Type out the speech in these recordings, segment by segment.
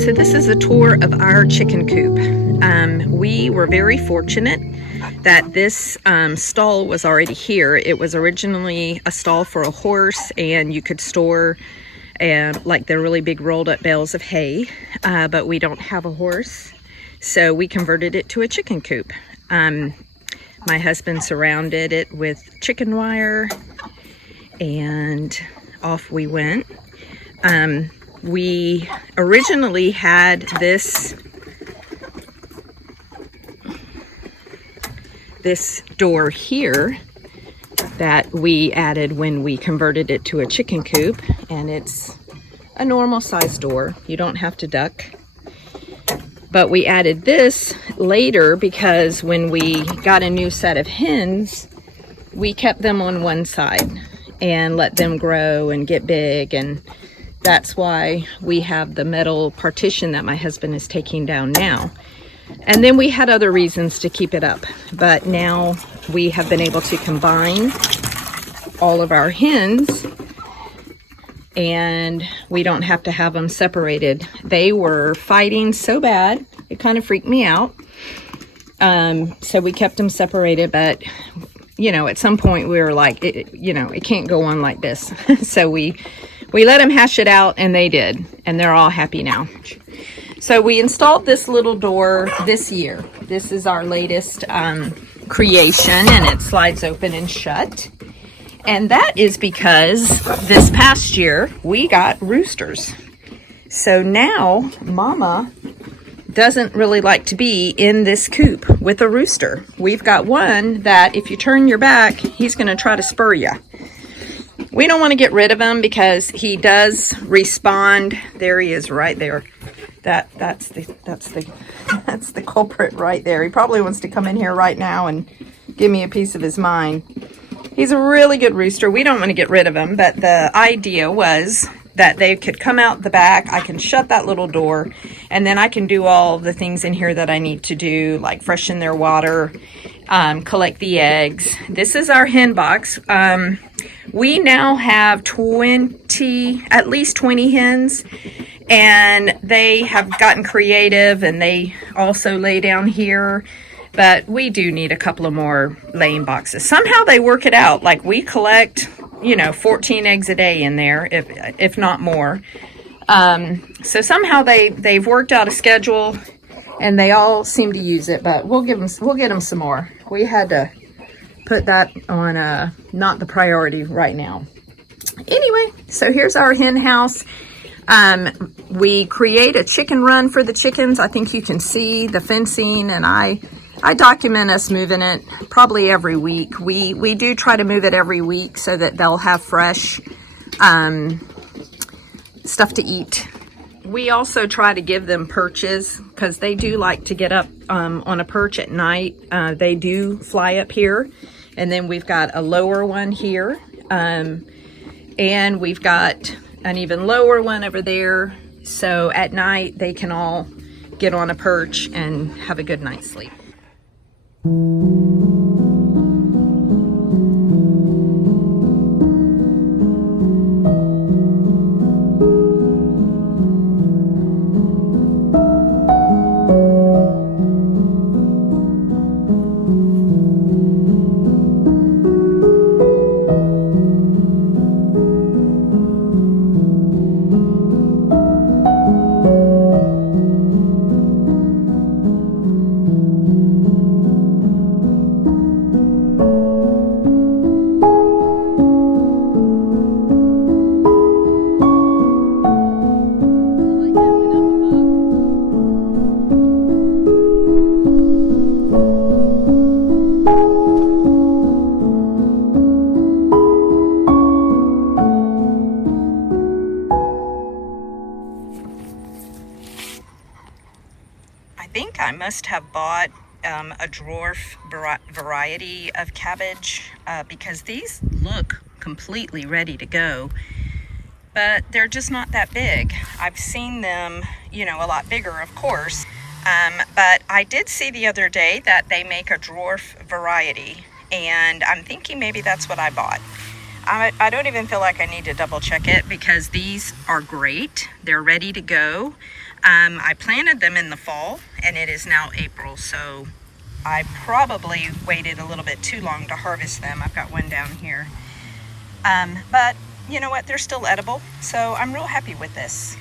So this is a tour of our chicken coop. We were very fortunate that this stall was already here. It was originally a stall for a horse, and you could store like the really big rolled up bales of hay, but we don't have a horse, so we converted it to a chicken coop. My husband surrounded it with chicken wire, and off we went. We originally had this door here that we added when we converted it to a chicken coop, and it's a normal size door. You don't have to duck. But we added this later because when we got a new set of hens, we kept them on one side and let them grow and get big, and that's why we have the metal partition that my husband is taking down now. And then we had other reasons to keep it up, but now we have been able to combine all of our hens, and we don't have to have them separated. They were fighting so bad, it kind of freaked me out. So we kept them separated, but you know, at some point we were like, it can't go on like this. So we let them hash it out, and they did, and they're all happy now. So we installed this little door this year. This is our latest creation, and it slides open and shut. And that is because this past year we got roosters. So now Mama doesn't really like to be in this coop with a rooster. We've got one that if you turn your back, he's going to try to spur you. We don't want to get rid of him because he does respond. There he is right there. That's the culprit right there. He probably wants to come in here right now and give me a piece of his mind. He's a really good rooster. We don't want to get rid of him, but the idea was that they could come out the back. I can shut that little door, and then I can do all the things in here that I need to do, like freshen their water, collect the eggs. This is our hen box. We now have at least 20 hens, and they have gotten creative, and they also lay down here, but we do need a couple of more laying boxes. Somehow they work it out. Like we collect, 14 eggs a day in there, if not more. So somehow they've worked out a schedule, and they all seem to use it, but we'll get them some more. We had to put that on not the priority right now. Anyway, so here's our hen house. We create a chicken run for the chickens. I think you can see the fencing, and I document us moving it probably every week. We do try to move it every week so that they'll have fresh stuff to eat. We also try to give them perches because they do like to get up on a perch at night. They do fly up here. And then we've got a lower one here. And we've got an even lower one over there. So at night they can all get on a perch and have a good night's sleep. I must have bought a dwarf variety of cabbage because these look completely ready to go, but they're just not that big. I've seen them, a lot bigger, of course, but I did see the other day that they make a dwarf variety, and I'm thinking maybe that's what I bought. I don't even feel like I need to double check it because these are great. They're ready to go. I planted them in the fall, and it is now April, so I probably waited a little bit too long to harvest them. I've got one down here. But you know what? They're still edible, so I'm real happy with this.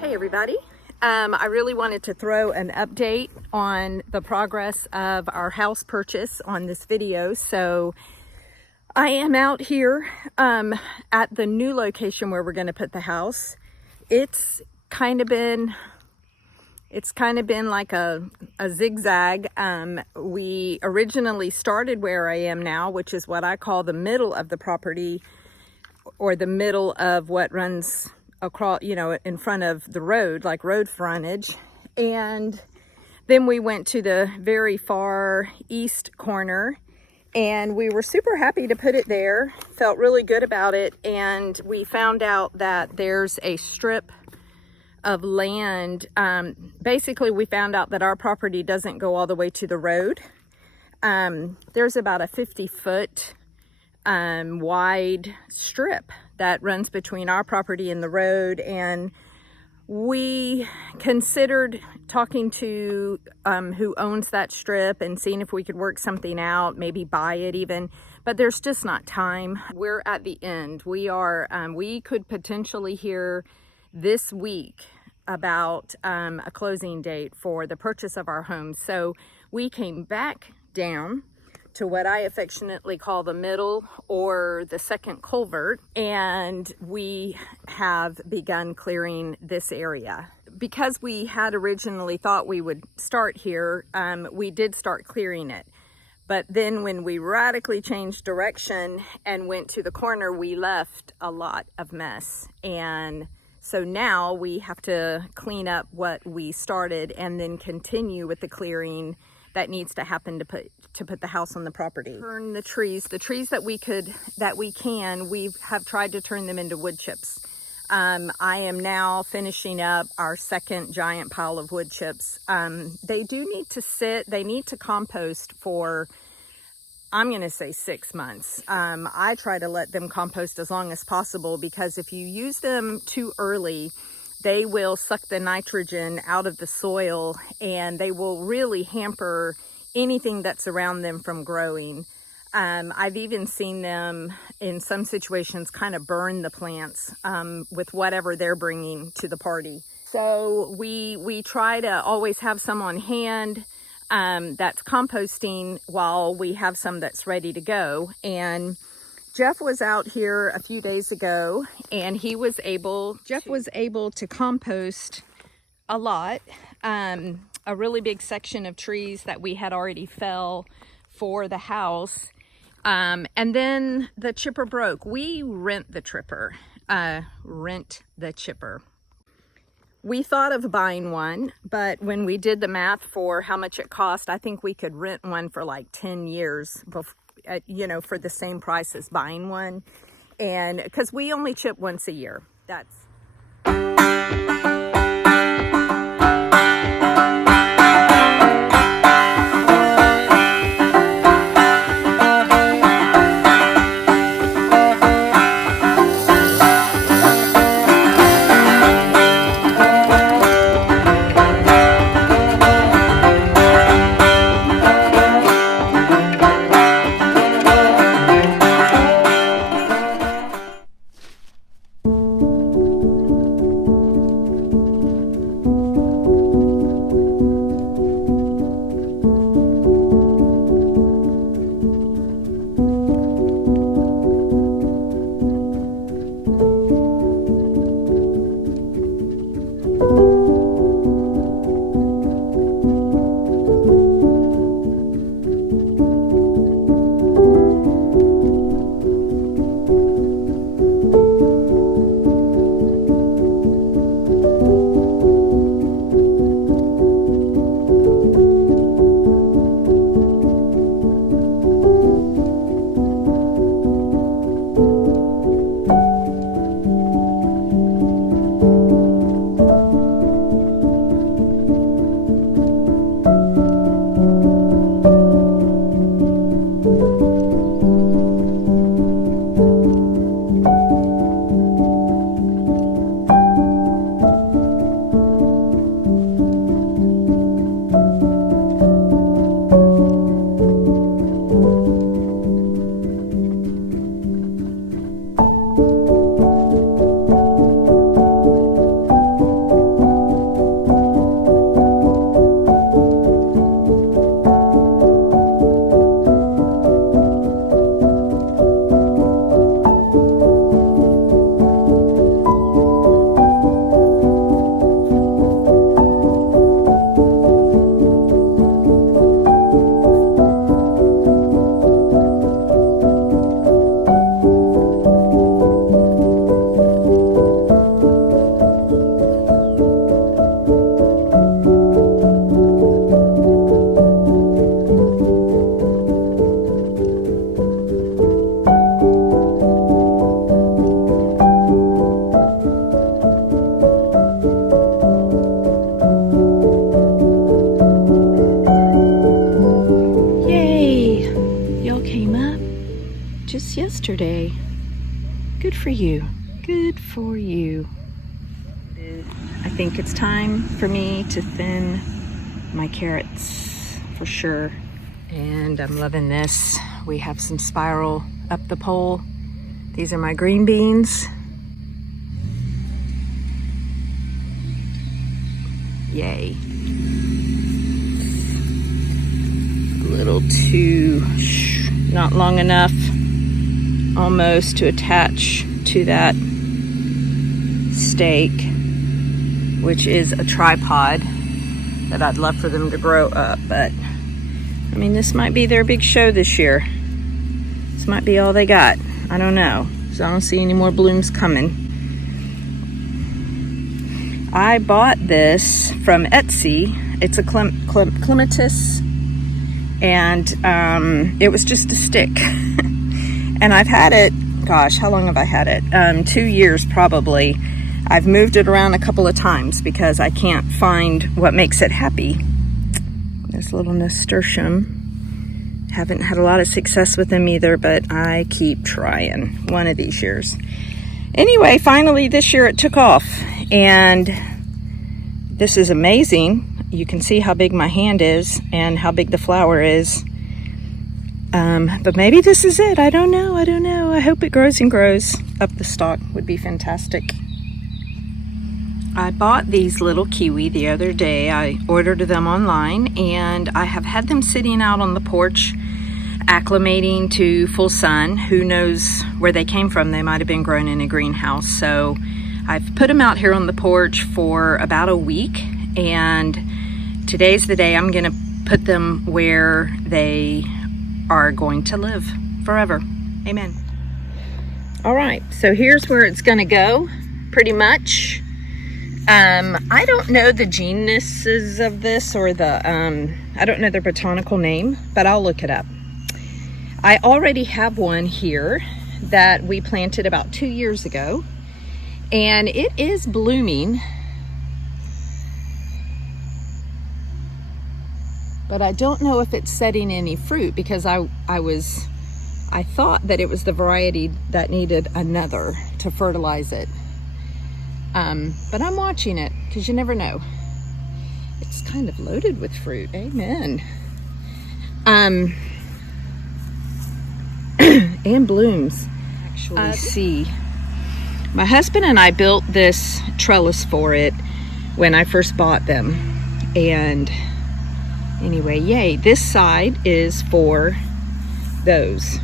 Hey everybody, I really wanted to throw an update on the progress of our house purchase on this video. So I am out here at the new location where we're going to put the house. It's kind of been like a zigzag. We originally started where I am now, which is what I call the middle of the property, or the middle of what runs across, you know, in front of the road, like road frontage. And then we went to the very far east corner, and we were super happy to put it there. Felt really good about it. And we found out that there's a strip of land. Basically, we found out that our property doesn't go all the way to the road. There's about a 50-foot wide strip that runs between our property and the road, and we considered talking to who owns that strip and seeing if we could work something out, maybe buy it even, but there's just not time. We're at the end. We could potentially hear this week about a closing date for the purchase of our home. So we came back down to what I affectionately call the middle or the second culvert, and we have begun clearing this area. Because we had originally thought we would start here, we did start clearing it. But then when we radically changed direction and went to the corner, we left a lot of mess. And so now we have to clean up what we started and then continue with the clearing that needs to happen to put the house on the property. Turn the trees that we can, we have tried to turn them into wood chips. I am now finishing up our second giant pile of wood chips. They do need to sit, they need to compost for, I'm gonna say 6 months. I try to let them compost as long as possible, because if you use them too early, they will suck the nitrogen out of the soil, and they will really hamper anything that's around them from growing. I've even seen them in some situations kind of burn the plants with whatever they're bringing to the party. So we try to always have some on hand that's composting while we have some that's ready to go. And Jeff was out here a few days ago, and Jeff was able to compost a lot, a really big section of trees that we had already fell for the house. And then the chipper broke. We rent the chipper. We thought of buying one, but when we did the math for how much it cost, I think we could rent one for like 10 years before, you know, for the same price as buying one. And because we only chip once a year. just yesterday. Good for you. Good for you. I think it's time for me to thin my carrots for sure. And I'm loving this. We have some spiral up the pole. These are my green beans. Yay. A little too, not long enough almost to attach to that stake, which is a tripod that I'd love for them to grow up. But I mean, this might be their big show this year. This might be all they got. I don't know. So I don't see any more blooms coming. I bought this from Etsy. It's a Clematis, and it was just a stick. And I've had it, gosh, how long have I had it? 2 years probably. I've moved it around a couple of times because I can't find what makes it happy. This little nasturtium. Haven't had a lot of success with them either, but I keep trying one of these years. Anyway, finally this year it took off, and this is amazing. You can see how big my hand is and how big the flower is. But maybe this is it. I don't know. I hope it grows and grows up the stalk. Would be fantastic. I bought these little kiwi the other day. I ordered them online, and I have had them sitting out on the porch acclimating to full sun. Who knows where they came from? They might have been grown in a greenhouse. So I've put them out here on the porch for about a week, and today's the day I'm gonna put them where they are going to live forever. Amen. All right, so here's where it's gonna go, pretty much. I don't know the genuses of this, or the, I don't know their botanical name, but I'll look it up. I already have one here that we planted about 2 years ago, and it is blooming, but I don't know if it's setting any fruit, because I thought that it was the variety that needed another to fertilize it. But I'm watching it, because you never know. It's kind of loaded with fruit. Amen. And blooms. Actually, see. My husband and I built this trellis for it when I first bought them. And anyway, yay. This side is for those.